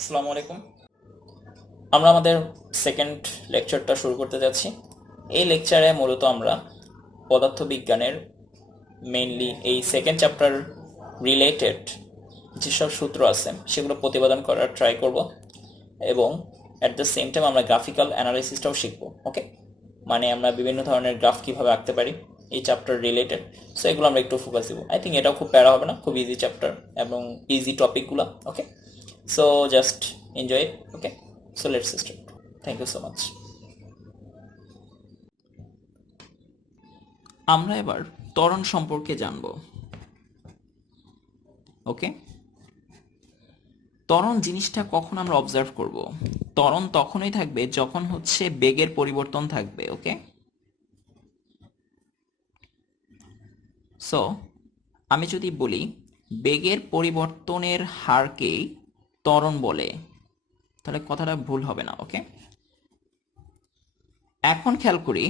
আসসালামু আলাইকুম। আমরা আমাদের সেকেন্ড লেকচারটা শুরু করতে যাচ্ছি। এই লেকচারে মূলত আমরা পদার্থবিজ্ঞানের মেইনলি এই সেকেন্ড চ্যাপ্টার রিলেটেড যেসব সূত্র আছে সেগুলো প্রতিপাদন করার ট্রাই করব, এবং অ্যাট দ্য সেম টাইম আমরা গ্রাফিক্যাল অ্যানালাইসিসটাও শিখবো। ওকে, মানে আমরা বিভিন্ন ধরনের গ্রাফ কীভাবে আঁকতে পারি এই চ্যাপ্টার রিলেটেড। সো এগুলো আমরা একটু ফোকাস দিব। আই থিঙ্ক এটাও খুব প্যারা হবে না, খুব ইজি চ্যাপ্টার এবং ইজি টপিকগুলো। Okay, so just enjoy it. Okay, so let's start. Thank you so much. আমরা এবার ত্বরণ সম্পর্কে জানব। ওকে, ত্বরণ জিনিসটা কখন আমরা অবজার্ভ করব? ত্বরণ তখনই থাকবে যখন হচ্ছে বেগের পরিবর্তন থাকবে। ওকে, সো আমি যদি বলি বেগের পরিবর্তনের হারকেই ত্বরণ বলে, তাহলে কথাটা ভুল হবে না। ওকে, এখন খেয়াল করি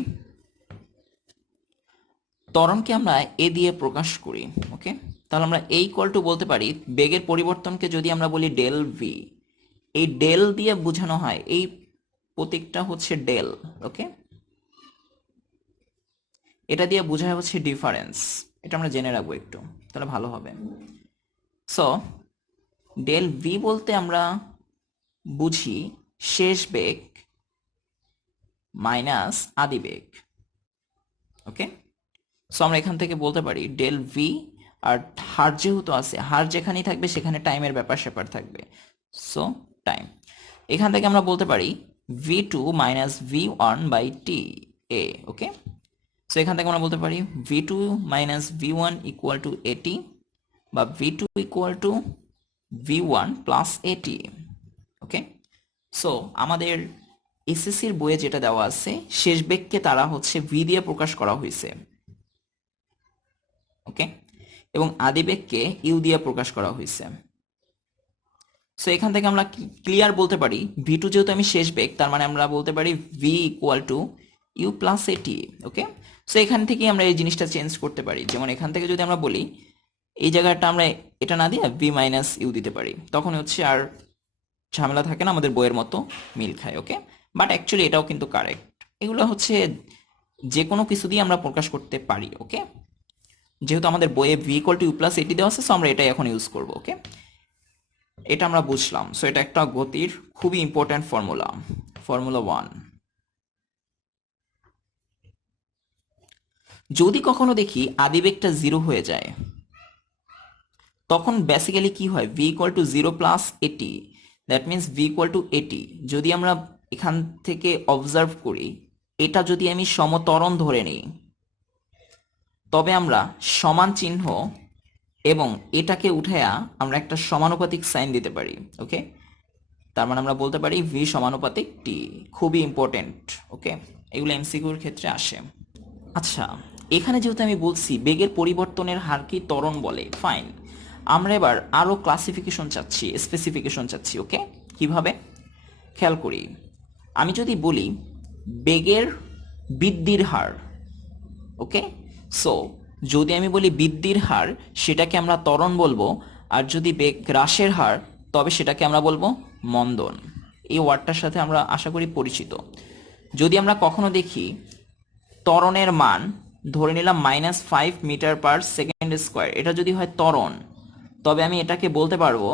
ত্বরণকে আমরা এ দিয়ে প্রকাশ করি। ওকে, তাহলে আমরা এই ইকুয়াল টু বলতে পারি বেগের পরিবর্তনকে যদি আমরা বলি ডেল ভি, এই ডেল দিয়ে বোঝানো হয়, এই প্রতীকটা হচ্ছে ডেল। ওকে, এটা দিয়ে বোঝায় হচ্ছে ডিফারেন্স। এটা আমরা জেনে রাখবো একটু, তাহলে ভালো হবে। সো ডেল ভি বলতে আমরা বুঝি শেষ বেগ মাইনাস আদি বেগ। ওকে, সো আমরা এখান থেকে বলতে পারি ডেল ভি, আর হার যেহেতু আছে, হার যেখানেই থাকবে সেখানে টাইমের ব্যাপার স্যাপার থাকবে। সো টাইম, এখান থেকে আমরা বলতে পারি V two minus V one by T A. Okay, so এখান থেকে আমরা বলতে পারি V two minus V one equal to A T, বা V two equal to V one plus A T. Okay, so আমাদের এসএসসির বইয়ে যেটা দেওয়া আছে, শেষ বেগকে তারা হচ্ছে ভি দিয়ে প্রকাশ করা হয়েছে। ওকে, এবং আদি বেগকে ইউ দিয়ে প্রকাশ করা হয়েছে। সো এখান থেকে আমরা ক্লিয়ার বলতে পারি ভি টু যেহেতু আমি শেষ বেগ, তার মানে আমরা বলতে পারি V equal to you plus A T. Okay, so এখান থেকে আমরা এই জিনিসটা চেঞ্জ করতে পারি। যেমন এখান থেকে যদি আমরা বলি এই জায়গাটা আমরা এটা না দিয়ে ভি মাইনাস ইউ দিতে পারি, তখন হচ্ছে আর ঝামেলা থাকে না, আমাদের বইয়ের মতো মিল খায়। ওকে, বাট অ্যাকচুয়ালি এটাও কিন্তু কারেক্ট। এগুলো হচ্ছে যে কোনো কিছু দিয়ে আমরা প্রকাশ করতে পারি। ওকে, যেহেতু আমাদের বইয়ে V equal to you plus A T দেওয়া আছে, সো আমরা এটাই এখন ইউজ করবো। ওকে, এটা আমরা বুঝলাম। সো এটা একটা গতির খুবই ইম্পর্ট্যান্ট ফর্মুলা, ফর্মুলা 1। যদি কখনো দেখি আদিবেগটা 0 হয়ে যায়, তখন বেসিক্যালি কি হয়, ভি ইকুয়াল টু 0 প্লাস এটি, that means V equal to এটি। যদি আমরা এখান থেকে অবজার্ভ করি, এটা যদি আমি সমত্বরণ ধরে নিই, তবে আমরা সমান চিহ্ন এবং এটাকে উঠায়া আমরা একটা সমানুপাতিক সাইন দিতে পারি। ওকে, তার মানে আমরা বলতে পারি ভি সমানুপাতিক টি। খুবই ইম্পর্টেন্ট। ওকে, এগুলো এমসিকিউর ক্ষেত্রে আসে। আচ্ছা, এখানে যেহেতু আমি বলছি বেগের পরিবর্তনের হারকে ত্বরণ বলে, ফাইন, আমরা এবার আরো ক্লাসিফিকেশন চাচ্ছি, স্পেসিফিকেশন চাচ্ছি। ওকে, কিভাবে খেয়াল করি, আমি যদি বলি বেগের বৃদ্ধির হার, ওকে, সো যদি আমি বলি বৃদ্ধির হার, সেটাকে আমরা ত্বরণ বলবো, আর যদি বেগ হ্রাসের হার, তবে সেটাকে আমরা বলবো মন্দন। এই ওয়ার্ডটার সাথে আমরা আশা করি পরিচিত। যদি আমরা কখনো দেখি ত্বরণের মান ধরে নিলাম -5 মিটার পার সেকেন্ড স্কোয়ার, এটা যদি হয় ত্বরণ, তবে আমি এটাকে বলতে পারবো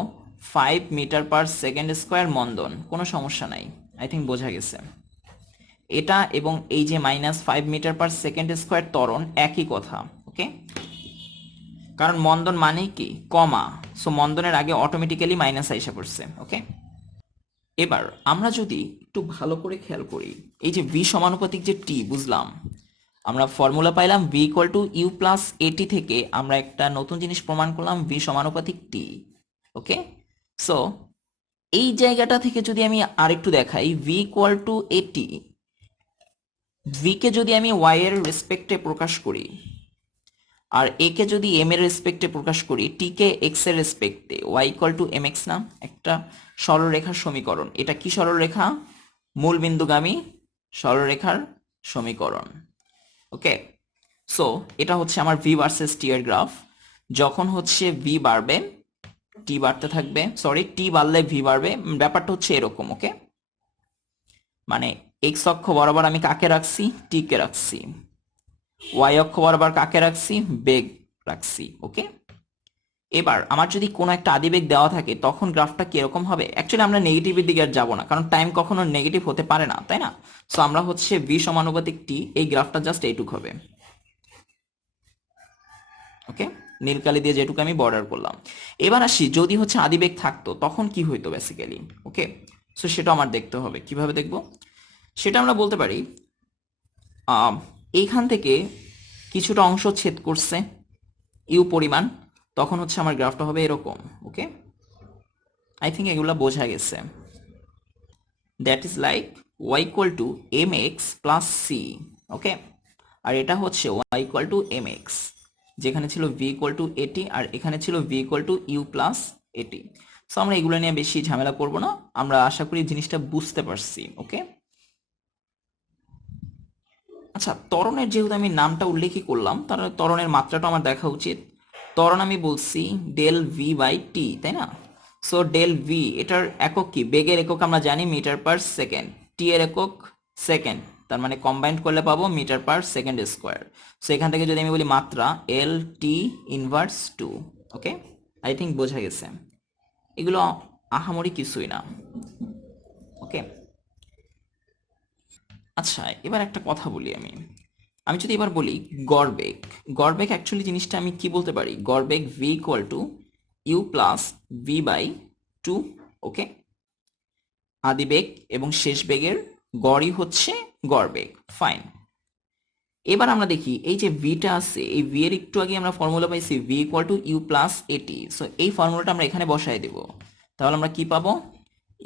5 মিটার পার সেকেন্ড স্কোয়ার মন্দন। কোনো সমস্যা নাই, আই থিঙ্ক বোঝা গেছে। এটা এবং এই যে -5 মিটার পার সেকেন্ড স্কোয়ার ত্বরণ একই কথা। ওকে, কারণ মন্দন মানে কি, কমা, সো মন্দনের আগে অটোমেটিক্যালি মাইনাস আইসা পড়ছে। ওকে, এবার আমরা যদি একটু ভালো করে খেয়াল করি, এই যে ভি সমানুপাতিক যে টি বুঝলাম, আমরা ফর্মুলা পাইলাম V equal to you plus A T থেকে আমরা একটা নতুন জিনিস প্রমাণ করলাম, ভি সমানুপাতিক টি। ওকে, সো এই জায়গাটা থেকে যদি আমি আরেকটু দেখাই, ভি ইকুয়াল টু এটি, ভি কে যদি আমি ওয়াই এর রেসপেক্টে প্রকাশ করি, আর এ কে যদি এম এর রেসপেক্টে প্রকাশ করি, টি কে এক্স এর রেসপেক্টে, y equal to m x না, একটা সরলরেখার সমীকরণ। এটা কি সরলরেখা, মূল বিন্দুগামী সরলরেখার সমীকরণ। ওকে, সো এটা হচ্ছে আমার ভি ভার্সেস টি এর গ্রাফ। যখন হচ্ছে ভি বাড়বে টি বাড়তে থাকবে, সরি টি বাড়লে ভি বাড়বে, ব্যাপারটা হচ্ছে এরকম। ওকে, মানে এক্স অক্ষ বরাবর আমি কাকে রাখছি, টি কে রাখছি, ওয়াই অক্ষ বরাবর কাকে রাখছি, বেগ রাখছি। ওকে, এবার আমার যদি কোনো একটা আদিবেগ দেওয়া থাকে তখন গ্রাফটা কিরকম হবে? অ্যাকচুয়ালি আমরা নেগেটিভের দিকে আর যাবো না, কারণ টাইম কখনো নেগেটিভ হতে পারে না, তাই না? সো আমরা হচ্ছে ভি সমানুপাতিক টি, এই গ্রাফটা জাস্ট এইটুক হবে। ওকে, নীলকালি দিয়ে যেটুকু আমি বর্ডার করলাম। এবার আসি, যদি হচ্ছে আদিবেগ থাকতো তখন কি হইতো বেসিক্যালি। ওকে, সো সেটা আমার দেখতে হবে। কিভাবে দেখবো সেটা আমরা বলতে পারি, এইখান থেকে কিছুটা অংশ ছেদ করছে ইউ পরিমাণ, তখন হচ্ছে আমার গ্রাফটা হবে এরকম। ওকে, আই থিঙ্ক এগুলো বোঝা গেছে। That is like y equal to m x plus c. Okay, আর এটা হচ্ছে y equal to m x, যেখানে ছিল ভি ইকুয়াল টু এটি, আর এখানে ছিল v equal to you plus এটি। সো আমরা এগুলো নিয়ে বেশি ঝামেলা করব না, আমরা আশা করি জিনিসটা বুঝতে পারছি। ওকে, আচ্ছা, ত্বরণের যেহেতু আমি নামটা উল্লেখই করলাম, তাহলে ত্বরণের মাত্রাটা আমার দেখা উচিত। ত্বরণ আমি বলছি ডেল ভি বাই টি, তাই না? সো ডেল ভি এটার একক কি? বেগের একক আমরা জানি মিটার পার সেকেন্ড, টি এর একক সেকেন্ড, তার মানে কম্বাইন্ড করলে পাবো metre per second square. So এখান থেকে যদি আমি বলি মাত্রা, L T inverse two. Okay, I think বোঝা গেছে, এগুলো আহামরি কিছুই না। ওকে, আচ্ছা এবার একটা কথা বলি, আমি আমি যদি এবার বলি গড়বেগ, গড়বেগ অ্যাকচুয়ালি জিনিসটা আমি কি বলতে পারি, গড়বেগ v equal to you plus V by two. Okay, আদিবেগ এবং শেষ বেগের গড়ই হচ্ছে গড়বেগ, ফাইন। এবার আমরা দেখি এই যে ভিটা আছে, এই ভি এর একটু আগে আমরা ফর্মুলা পাইছি V equal to you plus এটি। সো এই ফর্মুলাটা আমরা এখানে বসাই দেব, তাহলে আমরা কি পাবো,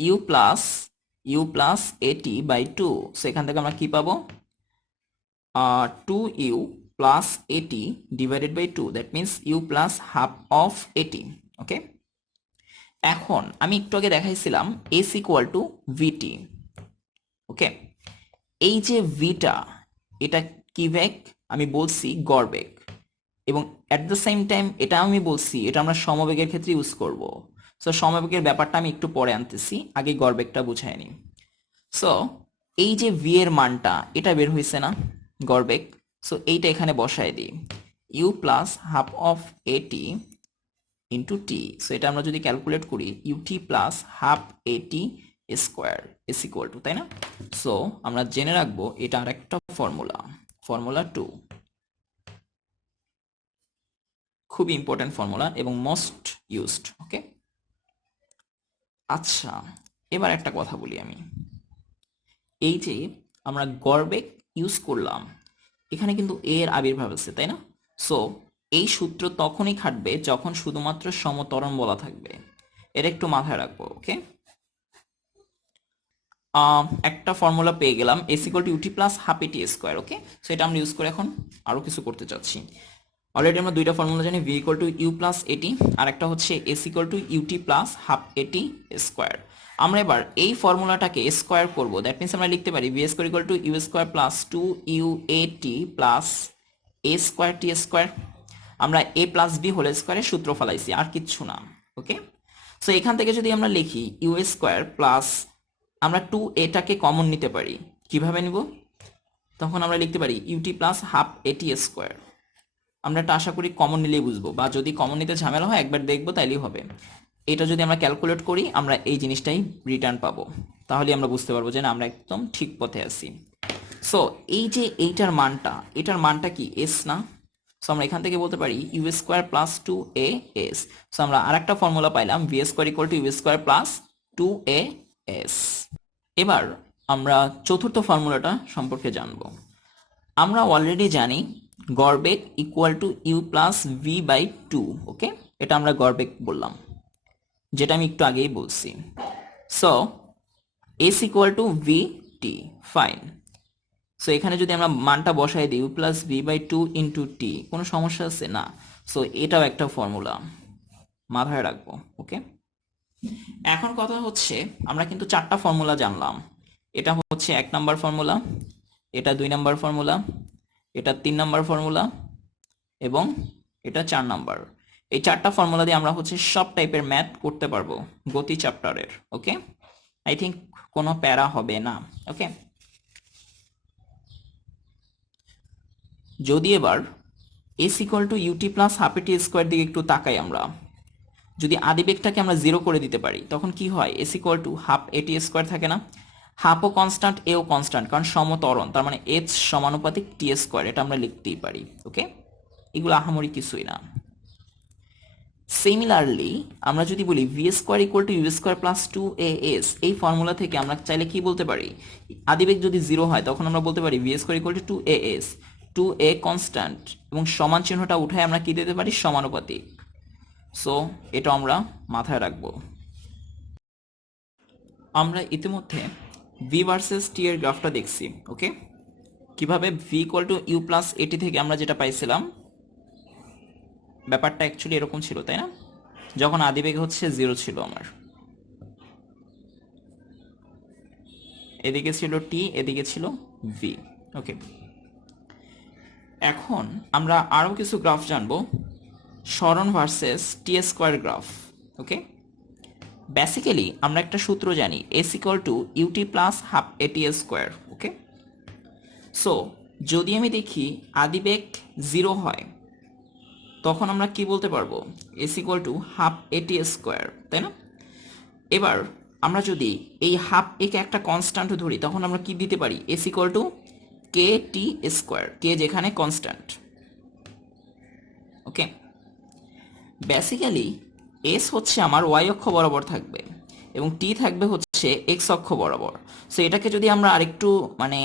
ইউ প্লাস এটি বাই টু। সো এখান থেকে আমরা কি পাবো, 2u plus 80 divided by 2, that means u plus half of 80. ওকে, এখন আমি একটু আগে দেখাইছিলাম s equal to vt। ওকে, এই যে vটা, এটা কি বেগ? আমি বলছি গড় বেগ, এবং অ্যাট দ্য সেম টাইম এটা আমি বলছি এটা আমরা সমবেগের ক্ষেত্রে ইউজ করব। সো সমবেগের ব্যাপারটা আমি একটু পরে আনতেছি, আগে গড় বেগটা বুঝাই নি। সো এই যে ভি এর মানটা এটা বের হয়েছে না, গড়বেগ। সো এইটা এখানে বসায় দিই, ইউ প্লাস হাফ অফ এটি ইন্টু টি। সো এটা আমরা যদি ক্যালকুলেট করি, UT plus half A T square is equal to, তাই না? সো আমরা জেনে রাখবো এটা আর একটা ফর্মুলা, ফর্মুলা 2, খুবই ইম্পর্টেন্ট ফর্মুলা এবং মোস্ট ইউজড। ওকে, আচ্ছা এবার একটা কথা বলি আমি, এই যে আমরা গড়বেগ ইউজ করলাম, এখানে কিন্তু এর আবির্ভাব আছে, তাই না? সো এই সূত্র তখনই খাটবে যখন শুধুমাত্র সমত্বরণ বলা থাকবে, এটা একটু মাথায় রাখবো। ওকে, একটা ফর্মুলা পেয়ে গেলাম, S equal to U T plus half A T square. Okay, so এটা আমরা ইউজ করে এখন আরো কিছু করতে চাচ্ছি। অলরেডি আমরা দুইটা ফর্মুলা জানি, V equal to you plus A T, আর একটা হচ্ছে S equal to U T plus half A T square. আমরা এবার এই ফর্মুলাটাকে স্কোয়ার করবো, দ্যাট মিনস আমরা লিখতে পারি V square equal to you square plus two U A T plus A square T square. আমরা এ প্লাস বি হোল স্কোয়ারের সূত্র ফলাইছি, আর কিচ্ছু না। ওকে, সো এখান থেকে যদি আমরা লিখি ইউ স্কোয়ার প্লাস, আমরা টু এটাকে কমন নিতে পারি, কিভাবে নিব? তখন আমরা লিখতে পারি UT plus half A T square. আমরা এটা আশা করি কমন নিলেই বুঝবো, বা যদি কমন নিতে ঝামেলা হয় একবার দেখবো তাইলেই হবে। এটা যদি আমরা ক্যালকুলেট করি আমরা এই জিনিসটাই রিটার্ন পাবো, তাহলে আমরা বুঝতে পারবো যে না আমরা একদম ঠিক পথে আছি। সো এই যে এইটার মানটা, এটার মানটা কি এস না? সো আমরা এখান থেকে বলতে পারি ইউ স্কোয়ার প্লাস টু এ এস। সো আমরা আর একটা ফর্মুলা পাইলাম, v square equal to you square plus two A s. এবার আমরা চতুর্থ ফর্মুলাটা সম্পর্কে জানবো। আমরা অলরেডি জানি গড়বেগ equal to you plus V by two. Okay, এটা আমরা গড়বেগ বললাম, যেটা আমি একটু আগেই বলছি। So s equal to v t, fine. So এখানে যদি আমরা মানটা বসাই দিই u plus V by two into T, কোনো সমস্যা আছে না? সো এটাও একটা ফর্মুলা, মাথায় রাখবো। ওকে, এখন কথা হচ্ছে আমরা কিন্তু চারটা ফর্মুলা জানলাম, এটা হচ্ছে 1 নাম্বার ফর্মুলা, এটা 2 নাম্বার ফর্মুলা, এটা 3 নাম্বার ফর্মুলা, এবং এটা 4 নাম্বার। এই চারটা ফর্মুলা দিয়ে আমরা হচ্ছে সব টাইপের ম্যাথ করতে পারবো গতি চ্যাপ্টারের। ওকে, আই থিঙ্ক কোনো প্যারা হবে না। ওকে, যদি এবার S equal to U T plus half A T square দিকে একটু তাকাই আমরা, যদি আদিবেগটাকে আমরা জিরো করে দিতে পারি তখন কি হয়, S equal to half A T square থাকে না, হাফও কনস্ট্যান্ট এও কনস্ট্যান্ট, কারণ সমত্বরণ, তার মানে এইচ সমানুপাতিক টি স্কোয়ার, এটা আমরা লিখতেই পারি। ওকে, এগুলো আহামরি কিছুই না। সিমিলারলি আমরা যদি বলি V square equal to you square plus two A S, এই ফর্মুলা থেকে আমরা চাইলে কি বলতে পারি, আদিবেগ যদি জিরো হয় তখন আমরা বলতে পারি V square equal to two A S, two A constant এবং সমান চিহ্নটা উঠায় আমরা কি দিতে পারি, সমানুপাতিক। সো এটা আমরা মাথায় রাখবো। আমরা ইতিমধ্যে ভি ভার্সেস টি এর গ্রাফটা দেখছি। ওকে, কিভাবে V equal to you plus A T থেকে আমরা যেটা পাইছিলাম, ব্যাপারটা অ্যাকচুয়ালি এরকম ছিল, তাই না? যখন আদিবেগ হচ্ছে জিরো ছিল, আমার এদিকে ছিল টি, এদিকে ছিল ভি। ওকে, এখন আমরা আরও কিছু গ্রাফ জানবো, সরণ ভার্সেস টি স্কোয়ার গ্রাফ। ওকে, বেসিক্যালি আমরা একটা সূত্র জানি, S equal to U T plus half A T square. Okay, so যদি আমি দেখি আদিবেগ জিরো হয় তখন আমরা কি বলতে পারবো, S equal to half A T square, তাই না? এবার আমরা যদি এই হাফ একে একটা কনস্ট্যান্ট ধরি তখন আমরা কি দিতে পারি, s equal to k t square, k যেখানে কনস্ট্যান্ট। ওকে, বেসিক্যালি এস হচ্ছে আমার ওয়াই অক্ষ বরাবর থাকবে এবং টি থাকবে হচ্ছে এক্স অক্ষ বরাবর। সো এটাকে যদি আমরা আরেকটু মানে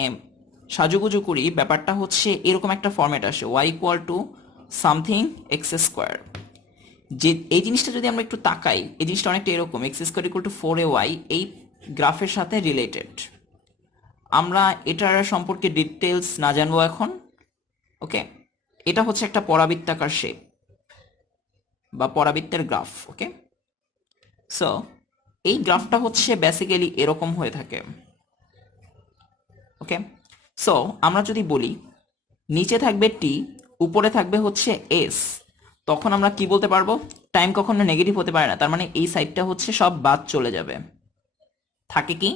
সাজুগুজু করি, ব্যাপারটা হচ্ছে এরকম একটা ফরম্যাট আসে, Y equal to something X square. যে এই জিনিসটা যদি আমরা একটু তাকাই, এই জিনিসটা অনেকটা এরকম, X square equal to four A Y, এই গ্রাফের সাথে রিলেটেড। আমরা এটার সম্পর্কে ডিটেলস না জানবো এখন। ওকে, এটা হচ্ছে একটা পরাবৃত্তাকার শেপ বা পরাবৃত্তের গ্রাফ। ওকে, সো এই গ্রাফটা হচ্ছে বেসিক্যালি এরকম হয়ে থাকে। ওকে, সো আমরা যদি বলি নিচে থাকবে টি, উপরে থাকবে হচ্ছে এস, তখন আমরা কি বলতে পারবো, টাইম কখনো নেগেটিভ হতে পারে না, তার মানে এই সাইডটা হচ্ছে সব বাদ চলে যাবে, থাকে কি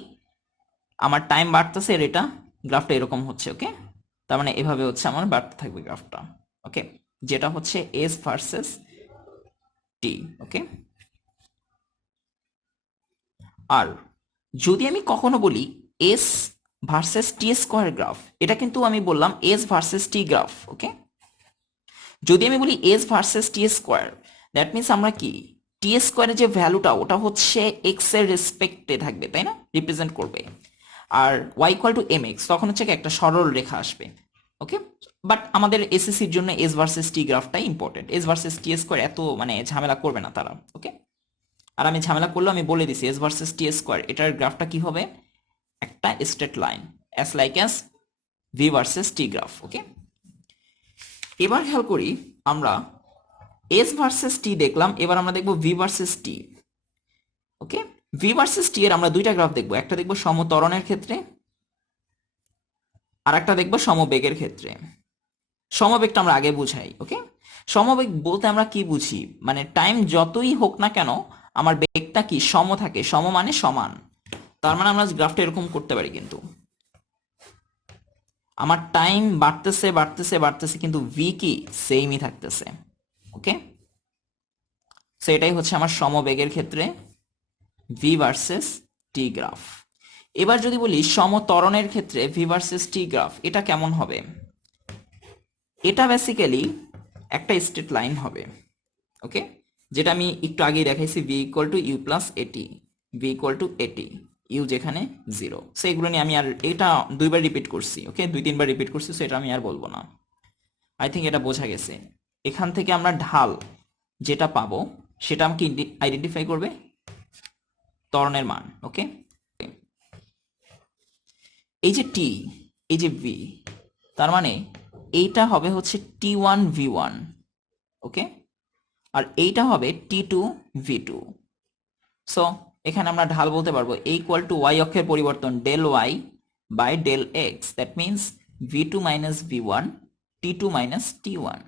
আমার টাইম বাড়তেছে, এর এটা গ্রাফটা এরকম হচ্ছে। ওকে, তার মানে এভাবে হচ্ছে আমার বাড়তে থাকবে গ্রাফটা। ওকে, যেটা হচ্ছে এস ভার্সেস টি। ওকে, আর যদি আমি কখনো বলি এস ভার্সেস টি স্কোয়ার গ্রাফ, এটা কিন্তু আমি বললাম এস ভার্সেস টি গ্রাফ। ওকে, যদি আমি বলি S versus T square, that means আমরা কি টি স্কোয়ারের যে ভ্যালুটা ওটা হচ্ছে এক্স এর রেসপেক্টে থাকবে, তাই না, রিপ্রেজেন্ট করবে। আর y equal to m x, তখন হচ্ছে একটা সরল রেখা আসবে। ওকে, বাট আমাদের এসএসসির জন্য এস ভার্সেস টি গ্রাফটাই ইম্পর্টেন্ট, এস ভার্সেস টি স্কোয়ার এত মানে ঝামেলা করবে না তারা। ওকে, আর আমি ঝামেলা করলেও আমি বলে দিছি এস ভার্সেস টি স্কোয়ার, এটার গ্রাফটা কি হবে, একটা straight line, as like as v versus t graph. Okay, এবার খেয়াল করি আমরা এস ভার্সেস টি দেখলাম, এবার আমরা দেখবো ভি ভার্সেস টি। ওকে, ভি ভার্সেস টি এর আমরা দুইটা গ্রাফ দেখবো, একটা দেখবো সমত্বরণের ক্ষেত্রে আর একটা দেখবো সমবেগের ক্ষেত্রে। সমবেগটা আমরা আগে বুঝাই। ওকে, সমবেগ বলতে আমরা কি বুঝি, মানে টাইম যতই হোক না কেন আমার বেগটা কি সম থাকে, সম মানে সমান, তার মানে আমরা গ্রাফটা এরকম করতে পারি, কিন্তু আমার টাইম বাড়তেছে বাড়তেছে বাড়তেছে কিন্তু ভি কি সেমই থাকতেছে। ওকে, সো এটাই হচ্ছে আমার সমবেগের ক্ষেত্রে ভি ভার্সেস টি গ্রাফ। এবার যদি বলি সমত্বরণের ক্ষেত্রে ভি ভার্সেস টি গ্রাফ, এটা কেমন হবে, এটা বেসিক্যালি একটা স্ট্রেট লাইন হবে। ওকে, যেটা আমি একটু আগেই দেখাইছি, V equal to you plus A T, V equal to A T, U যেখানে জিরো। সো এগুলো নিয়ে আমি আর এটা দুইবার রিপিট করছি। ওকে, দুই তিনবার রিপিট করছি, সো এটা আমি আর বলবো না। আই থিঙ্ক এটা বোঝা গেছে। এখান থেকে আমরা ঢাল যেটা পাবো সেটা আমাকে আইডেন্টিফাই করবে ত্বরণের মান। ওকে, এই যে টি, এই যে ভি, তার মানে এইটা হবে হচ্ছে টি ওয়ান ভি ওয়ান। ওকে, আর এইটা হবে টি টু ভি টু। সো এখানে আমরা ঢাল বলতে পারবো ইকুয়াল টু ওয়াই অক্ষের পরিবর্তন del y by del x, that means v two minus V one, t two minus t one.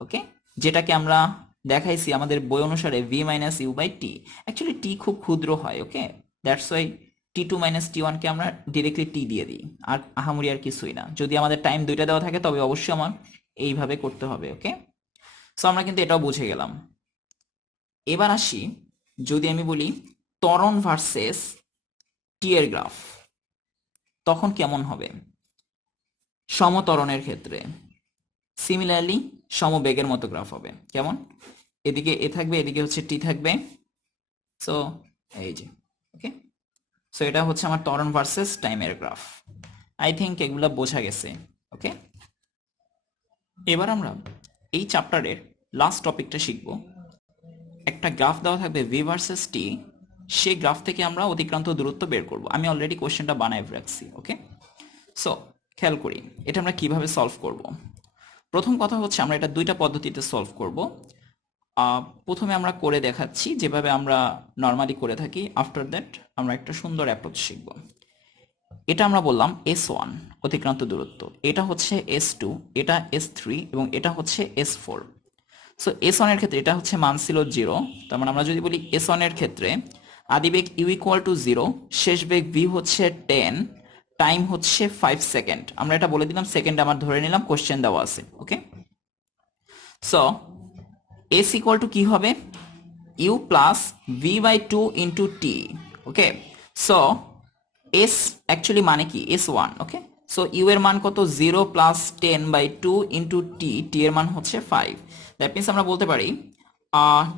Okay, যেটাকে আমরা দেখাইছি আমাদের বই অনুসারে v minus u by t. Actually t খুব ক্ষুদ্র হয়, ওকে, দ্যাটস ওয়াই টি2 মাইনাস টি1 কে আমরা ডিরেক্টলি টি দিয়ে দিই, আর আহামরি আর কিছুই না। যদি আমাদের টাইম দুইটা দেওয়া থাকে তবে অবশ্যই আমার এইভাবে করতে হবে, ওকে। সো আমরা কিন্তু এটাও বুঝে গেলাম। এবার আসি, যদি আমি বলি ত্বরণ ভার্সেস টি এর গ্রাফ, তখন কেমন হবে সমত্বরণের ক্ষেত্রে? সিমিলারলি সমবেগের মতো গ্রাফ হবে। কেমন? এদিকে এ থাকবে, এদিকে হচ্ছে টি থাকবে। সো এই যে, ওকে। সো এটা হচ্ছে আমার ত্বরণ ভার্সেস টাইমের গ্রাফ। আই থিঙ্ক এগুলা বোঝা গেছে, ওকে। এবার আমরা এই চ্যাপ্টারের লাস্ট টপিকটা শিখব। একটা গ্রাফ দেওয়া থাকবে ভি ভার্সেস টি, সেই গ্রাফ থেকে আমরা অতিক্রান্ত দূরত্ব বের করব। আমি অলরেডি কোশ্চেনটা বানাই রাখছি, ওকে। সো খেয়াল করি এটা আমরা কিভাবে সলভ করব। প্রথম কথা হচ্ছে আমরা এটা দুইটা পদ্ধতিতে সলভ করব। প্রথমে আমরা করে দেখাচ্ছি যেভাবে আমরা নর্মালি করে থাকি, আফটার দ্যাট আমরা একটা সুন্দর অ্যাপ্রোচ শিখব। এটা আমরা বললাম S1 অতিক্রান্ত দূরত্ব, এটা হচ্ছে S2, এটা S3 এবং এটা হচ্ছে S4। সো S1 এর ক্ষেত্রে এটা হচ্ছে মান ছিল 0, তার মানে আমরা যদি বলি S1 এর ক্ষেত্রে আদিবেগ u ইকুয়াল টু 0, শেষ বেগ v হচ্ছে 10, টাইম হচ্ছে 5 সেকেন্ড। আমরা এটা বলে দিলাম, সেকেন্ড আমার ধরে নিলাম, কোশ্চেন দেওয়া আছে, okay. So s equal to কি হবে? u plus v by 2 into T, okay. So s actually মানে কি? S1, ওকে। সো u এর মান কত? 0 প্লাস 10 বাই 2 ইন্টু টি, টি এর মান হচ্ছে 5। দ্যাট মিনস আমরা বলতে পারি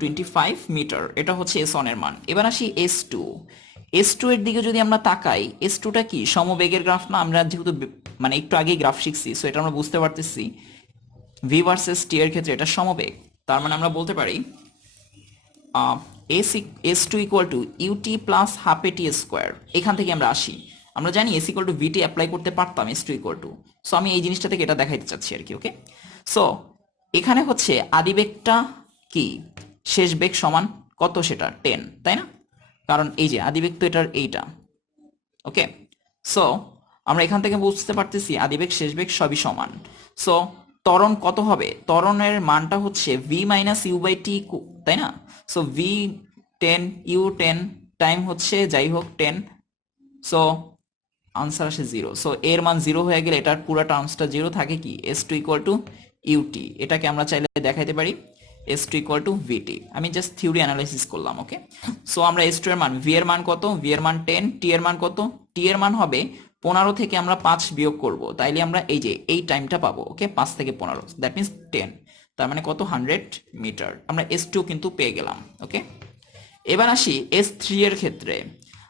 25 মিটার, এটা হচ্ছে S1 এর মান। এবার আসি S2। S2 এর দিকে যদি আমরা তাকাই, S2টা কি সমবেগের গ্রাফ না? আমরা যেহেতু মানে একটু আগেই গ্রাফ শিখছি, সো এটা আমরা বুঝতে পারতেছি v ভার্সেস টি এর ক্ষেত্রে এটা সমবেগ। তার মানে আমরা বলতে পারি S2 equal to U T plus half A T square. এখান থেকে আমরা আসি, আমরা জানি S equal to V T apply করতে পারতাম S2 ইকুয়াল টু। সো আমি এই জিনিসটা থেকে এটা দেখাইতে চাচ্ছি আর কি, ওকে। সো এখানে হচ্ছে আদিবেগটা কি? শেষ বেগ সমান কত? সেটা 10, তাই না? কারণ এই যে আদিবেগ তো এটার এইটা, ওকে। সো আমরা এখান থেকে বুঝতে পারতেছি আদিবেগ শেষ বেগ সবই সমান। সো ত্বরণ কত হবে? ত্বরণের মানটা হচ্ছে v মাইনাস ইউ বাই টি, তাই না? সো v 10, u 10, টাইম হচ্ছে যাই হোক 10। সো আনসার আসে 0। সো এর মান 0 হয়ে গেলে এটার পুরো টার্মসটা 0 থাকে কি? S2 equal to UT. এটাকে আমরা চাইলে দেখাইতে পারি S2 ইকুয়াল টু ভিটি। আমি জাস্ট থিওরি অ্যানালাইসিস করলাম, ওকে। সো আমরা S2 এর মান, v এর মান কত? v এর মান 10, t এর মান কত? t এর মান হবে 15 থেকে আমরা 5 বিয়োগ করব, তাইলে আমরা এই যে এই টাইমটা পাবো, ওকে। 5 থেকে 15, দ্যাট মিনস 10, তার মানে কত? 100 মিটার। আমরা S2 কিন্তু পেয়ে গেলাম, ওকে। এবার আসি S3 এর ক্ষেত্রে।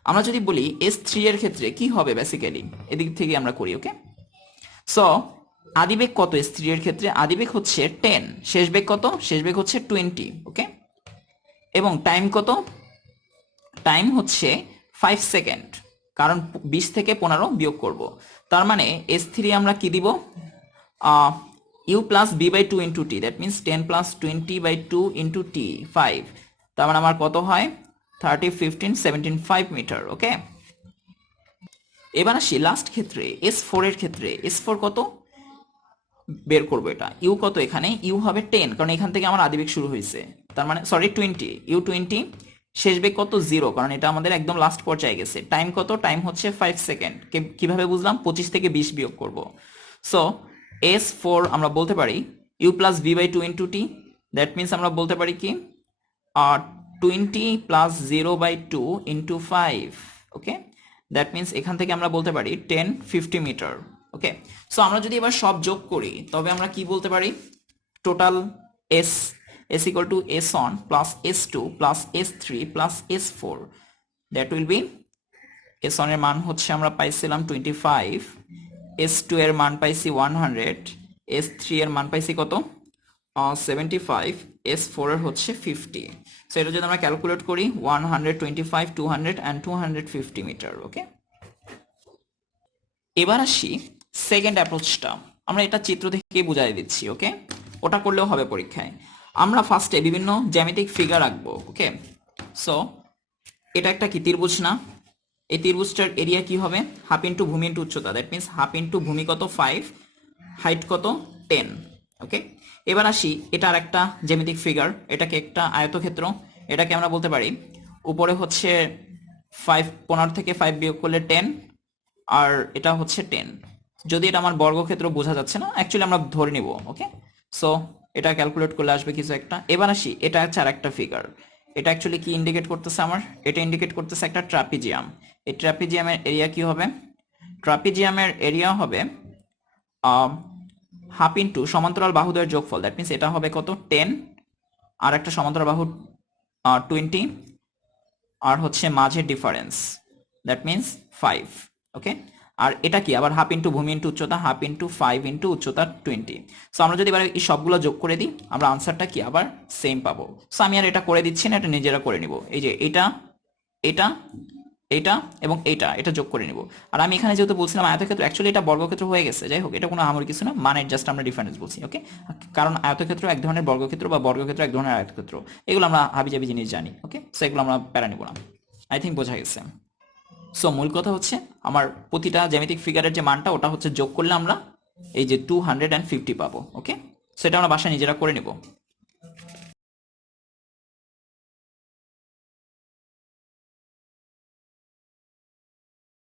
আমরা যদি বলি S3 এর ক্ষেত্রে কি হবে, বেসিক্যালি এদিক থেকে আমরা করি, ওকে। সো আদিবেগ কত S3 এর ক্ষেত্রে? আদিবেগ হচ্ছে 10, শেষ বেগ কত? শেষ বেগ হচ্ছে 20, ওকে। এবং টাইম কত? টাইম হচ্ছে 5 সেকেন্ড, কারণ 20 থেকে 15 বিয়োগ করব। তার মানে S3 আমরা কি দিব? u plus b by 2 into T, that means 10 plus 20 by 2 into t 5। তার মানে আমার কত হয়? 30, 15, 17, 5 মিটার, ওকে। এবার আসি লাস্ট ক্ষেত্রে S4 এর ক্ষেত্রে। S4 কত বের করবো? এটা ইউ কত? এখানে ইউ হবে 10, কারণ এখান থেকে আমার আদিবেগ শুরু হয়েছে। তার মানে সরি 20, ইউ 20, শেষ বেগ কত? 0, কারণ এটা আমাদের একদম লাস্ট পর্যায়ে গেছে। টাইম কত? টাইম হচ্ছে 5 সেকেন্ড। কিভাবে বুঝলাম? 25 থেকে 20 বিয়োগ করব। সো S4 আমরা বলতে পারি U plus V by 2 into T, that means আমরা বলতে পারি কি 20 plus 0 by 2 into 5, okay. That means এখান থেকে আমরা বলতে পারি 10, 50 মিটার, ওকে। সো আমরা যদি এবার সব যোগ করি তবে আমরা কি বলতে পারি? Total S equal to S1 plus S2 plus S3 plus S4, that will be S1 এর মান হচ্ছে আমরা পাইছিলাম 25, S2 এর মান পাইছি 100, S3 এর মান পাইছি কত? 75, S4 এর হচ্ছে 50। সো এটা যদি আমরা ক্যালকুলেট করি 125, 200 and 250 মিটার, ওকে। এবার আসি সেকেন্ড অ্যাপ্রোচটা। আমরা এটা চিত্র থেকে বুঝাই দিচ্ছি, ওকে। ওটা করলেও হবে পরীক্ষায়। আমরা ফার্স্টে বিভিন্ন জ্যামিতিক ফিগার আঁকবো, ওকে। সো এটা একটা কি ত্রিভুজ না? এই ত্রিভুজটার এরিয়া কি হবে? হাফ ইন্টু ভূমি ইন্টু উচ্চতা, দ্যাট মিনস হাফ ইন্টু ভূমি কত? 5, হাইট কত? 10, ওকে। এবার আসি, এটা আর একটা জ্যামিতিক ফিগার, এটাকে একটা আয়তক্ষেত্র, এটাকে আমরা বলতে পারি উপরে হচ্ছে 5, 15 থেকে 5 বিয়োগ করলে 10, আর এটা হচ্ছে 10। যদি এটা আমার বর্গক্ষেত্র বোঝা যাচ্ছে না, অ্যাকচুয়ালি আমরা ধরে নিব। ওকে, সো এটা ক্যালকুলেট করলে আসবে কিছু একটা। এবার আসি, এটা হচ্ছে আর একটা ফিগার। এটা অ্যাকচুয়ালি কি ইন্ডিকেট করতেছে আমার? এটা ইন্ডিকেট করতেছে একটা ট্রাপিজিয়াম। এই ট্রাপিজিয়ামের এরিয়া কি হবে? ট্রাপিজিয়ামের এরিয়া হবে হাফ ইন্টু সমান্তরাল বাহুদ্বয়ের যোগফল। দ্যাট মিনস এটা হবে কত? 10, আর একটা সমান্তরাল বাহু 20, আর হচ্ছে মাঝের ডিফারেন্স, দ্যাট মিনস 5। ওকে, আর এটা কি আবার হাফ ইন্টু ভূমি ইন্টু উচ্চতা, হাফ ইন্টু 5 ইন্টু উচ্চতা 20। সো আমরা যদি এবার এই সবগুলো যোগ করে দিই, আমরা আনসারটা কি আবার সেম পাবো। সো আমি আর এটা করে দিচ্ছি না, এটা নিজেরা করে নিব। এই যে এটা, এটা, এটা এবং এটা যোগ করে নিব। আর আমি এখানে যেহেতু বলছিলাম আয়তক্ষেত্র, অ্যাকচুয়ালি এটা বর্গক্ষেত্র হয়ে গেছে। যাই হোক, এটা কোনো আহামরি কিছু না, মানে জাস্ট আমরা ডিফারেন্স বলছি। ওকে, কারণ আয়তক্ষেত্র এক ধরনের বর্গক্ষেত্র, বা বর্গক্ষেত্র এক ধরনের আয়তক্ষেত্র, এগুলো আমরা হাবিজাবি জিনিস জানি। ওকে, সো এগুলো আমরা প্যারা নিব না। আই থিঙ্ক বোঝা গেছে। সো মূল কথা হচ্ছে, আমার প্রতিটা জ্যামিতিক ফিগারের যে মানটা, ওটা হচ্ছে যোগ করলে আমরা এই যে 250 পাবো। ওকে, সো এটা আমরা বাসায় নিজেরা করে নেব।